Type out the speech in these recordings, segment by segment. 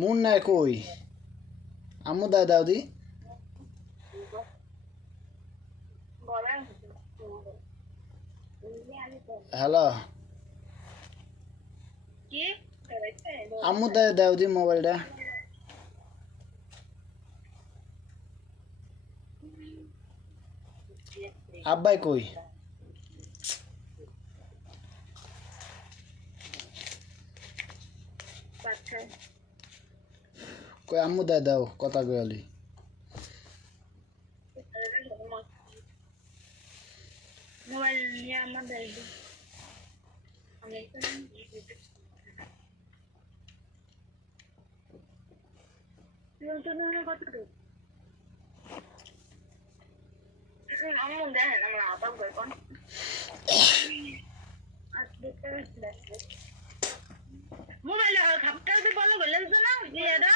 মুন্না কই আম্মু দাও দি হ্যালো আম্মু দাও দি মোবাইলটা আব্বাই কই কই আম্মু দাও কথা কইলি মোবাইল নিয়ে আমার দেখবো আমি কতটুকু আমার দেখেন আমরা আতাপ করে কোন মোবাইল খাপটাতে বলো বলে না এটা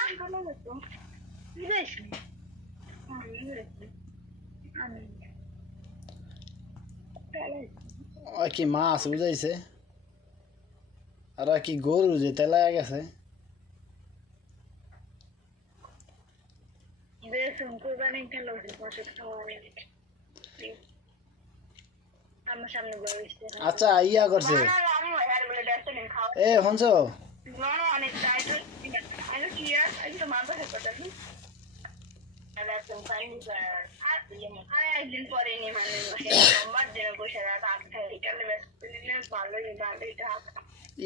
কি মাছ বুঝাইছে আর কি গরু যে তেলায় গেছে আচ্ছা ইয়া করছে এ শুনছ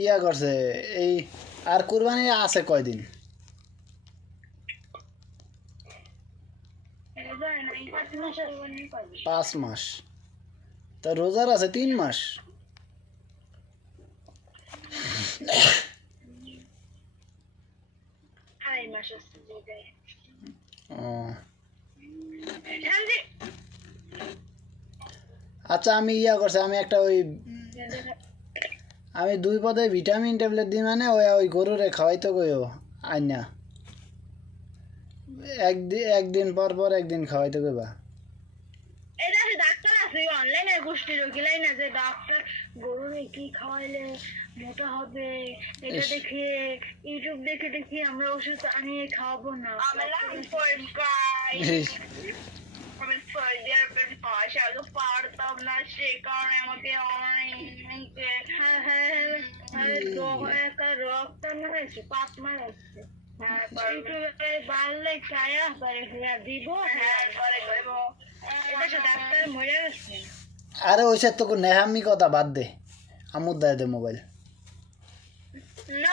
ইয়া করছে এই আর কুরবানি আছে কয়দিন 5 মাস তা রোজার আছে 3 মাস আচ্ছা আমি ইয়া করছে আমি একটা ওই আমি 2 পদে ভিটামিন ট্যাবলেট দিই মানে ওই গরুরে খাওয়াইতে কইও আইনা একদিন পর একদিন খাওয়াইতে কইবা এটা ডাক্তার আছে অনলাইনে গোষ্ঠী রোগীলাই না যে ডাক্তার গরুরে কি খাওয়াইলে মোটা হবে এটা দেখে ইউটিউব দেখে আমরা ওষুধ আনিয়ে খাওয়াবো না আমি পারতাম না সে কারণে আমাকে রক্ত মারাইছে পাপ মারাইছে আরে ওইসব তো নেহামি কথা বাদ দে আমুদ দে মোবাইল না